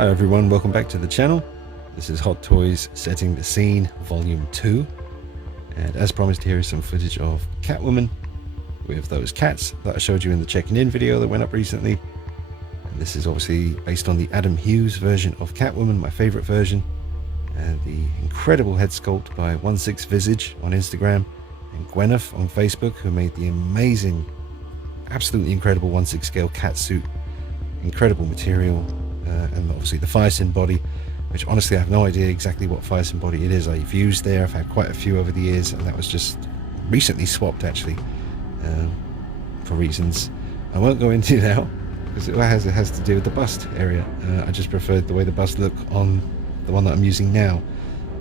Hi everyone, welcome back to the channel. This is Hot Toys Setting the Scene Volume 2, and as promised, here is some footage of Catwoman with those cats that I showed you in the checking in video that went up recently. And this is obviously based on the Adam Hughes version of Catwoman, my favorite version, and the incredible head sculpt by 16Visage on Instagram and Gwyneth on Facebook, who made the amazing, absolutely incredible 1/6 scale cat suit. Incredible material. And obviously the Firesin body, which honestly I have no idea exactly what Firesin body it is. I've used there, I've had quite a few over the years, and that was just recently swapped actually, for reasons I won't go into now, because it has to do with the bust area. I just preferred the way the bust looked on the one that I'm using now.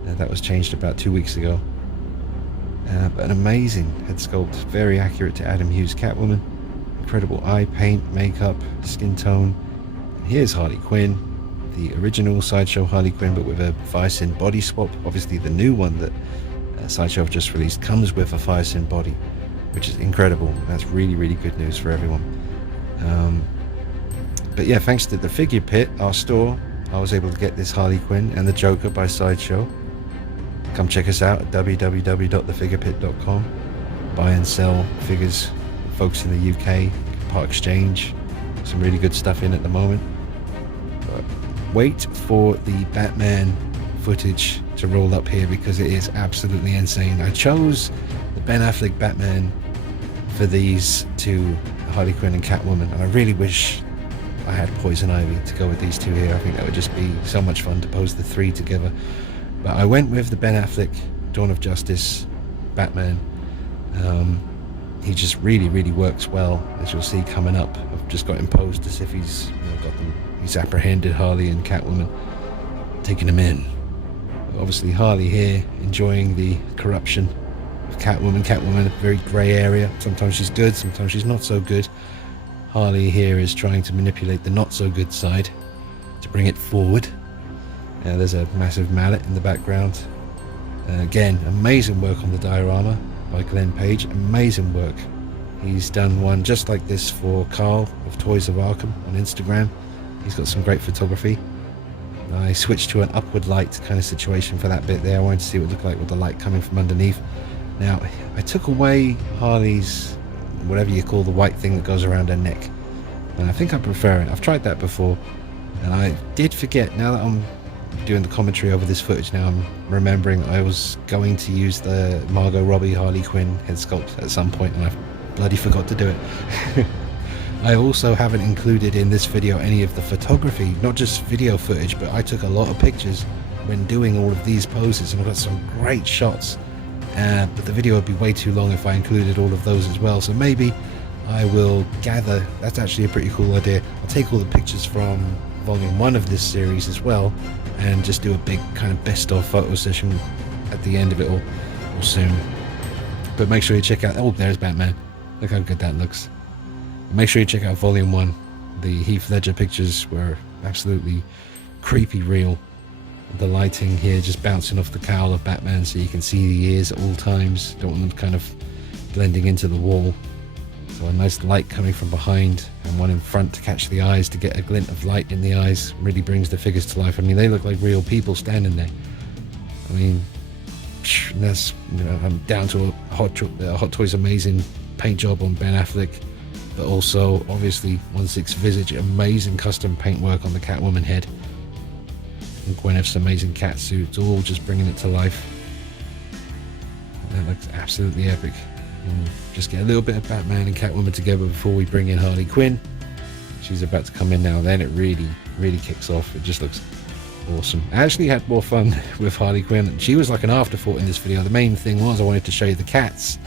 That was changed about 2 weeks ago. But an amazing head sculpt, very accurate to Adam Hughes Catwoman. Incredible eye paint, makeup, skin tone. Here's Harley Quinn, the original Sideshow Harley Quinn, but with a Firesin body swap. Obviously the new one that Sideshow have just released comes with a Firesin body, which is incredible. That's really, really good news for everyone. But yeah, thanks to the Figure Pit, our store, I was able to get this Harley Quinn and the Joker by Sideshow. Come check us out at www.thefigurepit.com. Buy and sell figures, folks in the UK, part exchange. Some really good stuff in at the moment. But wait for the Batman footage to roll up here, because it is absolutely insane. I chose the Ben Affleck Batman for these two, Harley Quinn and Catwoman, and I really wish I had Poison Ivy to go with these two here. I think that would just be so much fun to pose the three together. But I went with the Ben Affleck Dawn of Justice Batman. He just really, really works well, as you'll see coming up. I've just got him posed as if he's he's apprehended Harley and Catwoman, taking him in. But obviously Harley here enjoying the corruption of Catwoman. Catwoman, a very grey area. Sometimes she's good, sometimes she's not so good. Harley here is trying to manipulate the not so good side to bring it forward. There's a massive mallet in the background. Again, amazing work on the diorama by Glenn Page. Amazing work. He's done one just like this for Carl of Toys of Arkham on Instagram. He's got some great photography. I switched to an upward light kind of situation for that bit there. I wanted to see what it looked like with the light coming from underneath. Now, I took away Harley's, whatever you call the white thing that goes around her neck, and I think I prefer it. I've tried that before, and I did forget, now that I'm doing the commentary over this footage, now I'm remembering I was going to use the Margot Robbie Harley Quinn head sculpt at some point, and I bloody forgot to do it. I also haven't included in this video any of the photography, not just video footage, but I took a lot of pictures when doing all of these poses, and I've got some great shots. But the video would be way too long if I included all of those as well, so maybe I will gather. That's actually a pretty cool idea. I'll take all the pictures from volume 1 of this series as well, and just do a big kind of best of photo session at the end of it all soon. But make sure you check out, oh, there's Batman. Look how good that looks. Make sure you check out volume 1. The Heath Ledger pictures were absolutely creepy real. The lighting here just bouncing off the cowl of Batman so you can see the ears at all times. Don't want them kind of blending into the wall. So a nice light coming from behind and one in front to catch the eyes, to get a glint of light in the eyes. Really brings the figures to life. I mean, they look like real people standing there. I mean, that's, I'm down to a Hot Toys amazing paint job on Ben Affleck, but also obviously 16Visage, amazing custom paint work on the Catwoman head, and Gwyneth's amazing cat suits, all just bringing it to life. That looks absolutely epic. And just get a little bit of Batman and Catwoman together before we bring in Harley Quinn. She's about to come in now, then it really, really kicks off. It just looks awesome. I actually had more fun with Harley Quinn. She was like an afterthought in this video. The main thing was I wanted to show you the cats.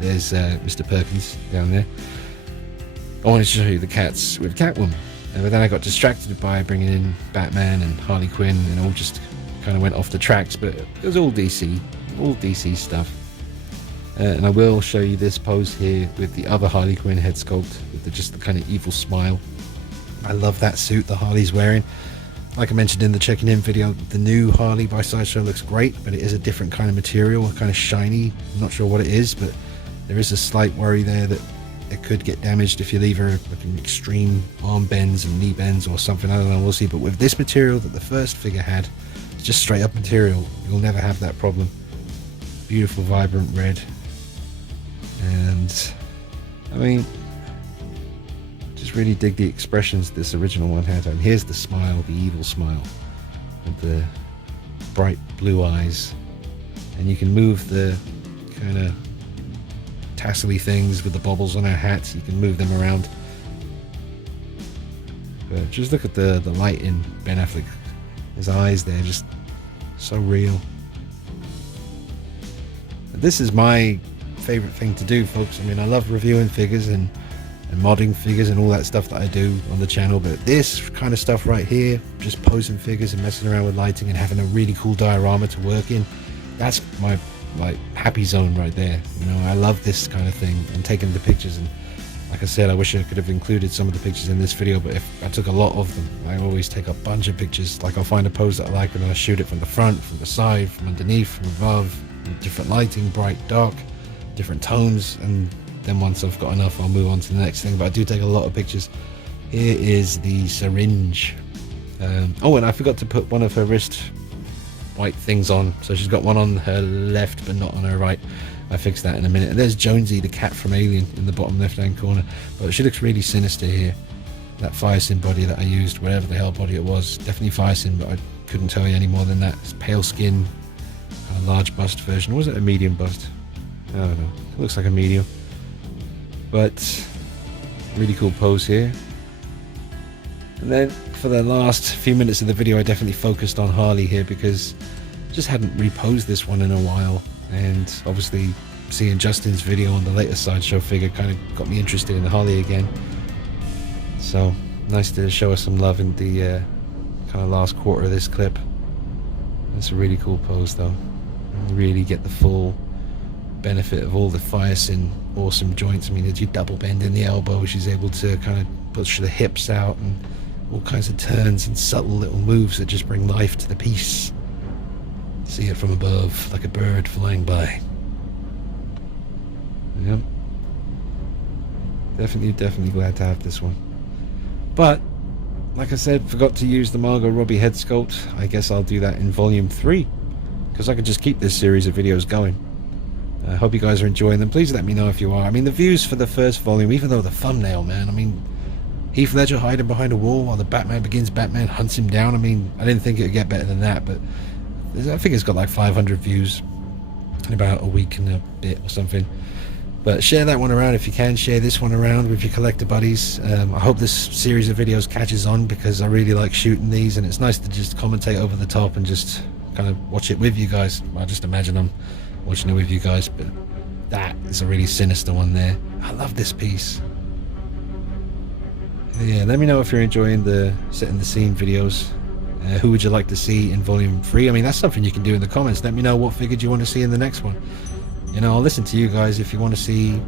There's Mr. Perkins down there. I wanted to show you the cats with Catwoman, but then I got distracted by bringing in Batman and Harley Quinn, and all just kind of went off the tracks. But it was all DC stuff. And I will show you this pose here with the other Harley Quinn head sculpt with just the kind of evil smile. I love that suit that Harley's wearing. Like I mentioned in the checking in video, the new Harley by Sideshow looks great, but it is a different kind of material, kind of shiny. I'm not sure what it is, but there is a slight worry there that it could get damaged if you leave her like an extreme arm bends and knee bends or something. I don't know, we'll see. But with this material that the first figure had, it's just straight up material, you'll never have that problem. Beautiful vibrant red. And I mean, just really dig the expressions this original one had. And here's the smile, the evil smile, with the bright blue eyes. And you can move the kind of tassely things with the bobbles on her hat. You can move them around. But just look at the light in Ben Affleck. His eyes there, just so real. This is my favorite thing to do, folks. I mean, I love reviewing figures and modding figures and all that stuff that I do on the channel, but this kind of stuff right here, just posing figures and messing around with lighting and having a really cool diorama to work in, that's my happy zone right there. You know, I love this kind of thing and taking the pictures. And like I said, I wish I could have included some of the pictures in this video, but if I took a lot of them, I always take a bunch of pictures. Like I'll find a pose that I like and I shoot it from the front, from the side, from underneath, from above, different lighting, bright, dark, different tones, and then once I've got enough, I'll move on to the next thing. But I do take a lot of pictures. Here is the syringe. Oh, and I forgot to put one of her wrist white things on, so she's got one on her left but not on her right. I fixed that in a minute. And there's Jonesy, the cat from Alien, in the bottom left hand corner, but she looks really sinister here. That Firesin body that I used, whatever the hell body it was, definitely Firesin, but I couldn't tell you any more than that. It's pale skin, a large bust version. Or was it a medium bust? I don't know, it looks like a medium, but really cool pose here. And then for the last few minutes of the video, I definitely focused on Harley here because I just hadn't reposed this one in a while, and obviously seeing Justin's video on the latest Sideshow figure kind of got me interested in Harley again. So nice to show us some love in the kind of last quarter of this clip. It's a really cool pose though. You really get the full benefit of all the Firesin awesome joints. I mean, as you double bend in the elbow, she's able to kind of push the hips out and all kinds of turns and subtle little moves that just bring life to the piece. See it from above, like a bird flying by. Yep. Definitely glad to have this one. But, like I said, forgot to use the Margot Robbie head sculpt. I guess I'll do that in volume 3, because I could just keep this series of videos going. I hope you guys are enjoying them. Please let me know if you are. I mean, the views for the first volume, even though the thumbnail, man, I mean, Heath Ledger hiding behind a wall while the Batman Begins Batman hunts him down. I mean, I didn't think it would get better than that, but I think it's got like 500 views in about a week and a bit or something. But share that one around if you can. Share this one around with your collector buddies. I hope this series of videos catches on, because I really like shooting these, and it's nice to just commentate over the top and just kind of watch it with you guys. I just imagine I'm watching it with you guys, but that is a really sinister one there. I love this piece. Yeah, let me know if you're enjoying the setting the scene videos. Who would you like to see in volume 3? I mean, that's something you can do in the comments. Let me know what figure do you want to see in the next one. You know, I'll listen to you guys. If you want to see,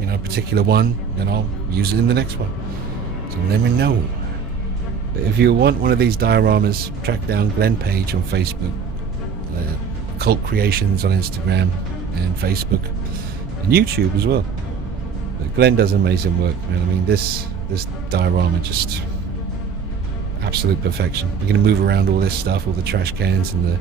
you know, a particular one, then I'll use it in the next one. So let me know. But if you want one of these dioramas, track down Glenn Page on Facebook, Cult Creations on Instagram and Facebook, and YouTube as well. But Glenn does amazing work, man. I mean, this diorama, just absolute perfection. We're going to move around all this stuff, all the trash cans and the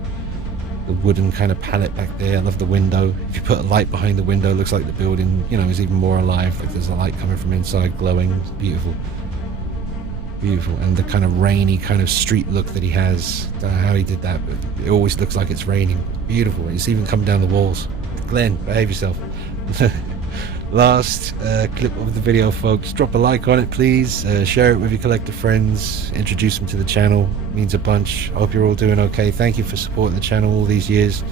wooden kind of palette back there. I love the window. If you put a light behind the window, it looks like the building, you know, is even more alive. Like there's a light coming from inside glowing. It's beautiful. Beautiful. And the kind of rainy kind of street look that he has. I don't know how he did that, but it always looks like it's raining. Beautiful. It's even coming down the walls. Glenn, behave yourself. Last clip of the video, folks. Drop a like on it, please. Share it with your collector friends. Introduce them to the channel. Means a bunch. I hope you're all doing okay. Thank you for supporting the channel all these years.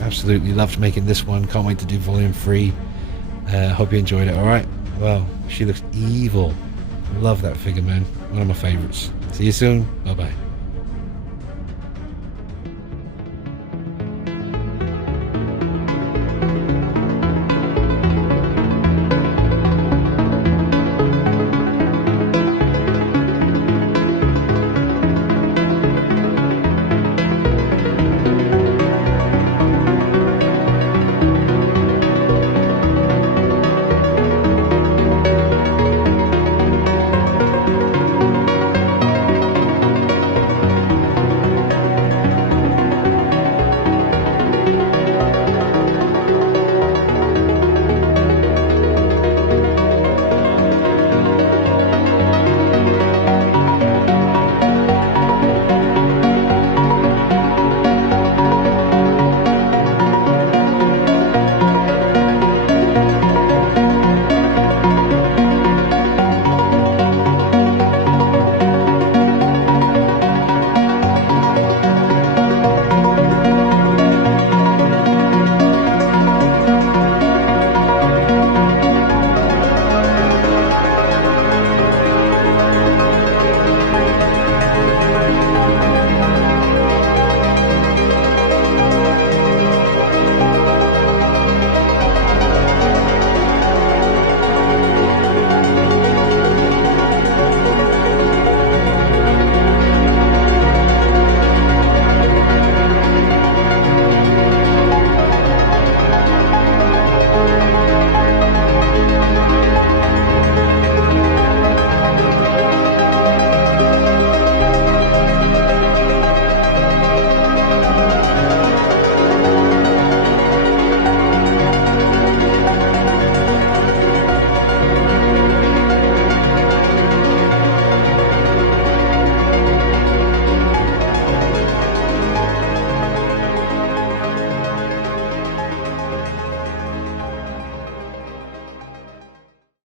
Absolutely loved making this one. Can't wait to do volume 3. Hope you enjoyed it. Alright. Well, she looks evil. Love that figure, man. One of my favorites. See you soon. Bye bye.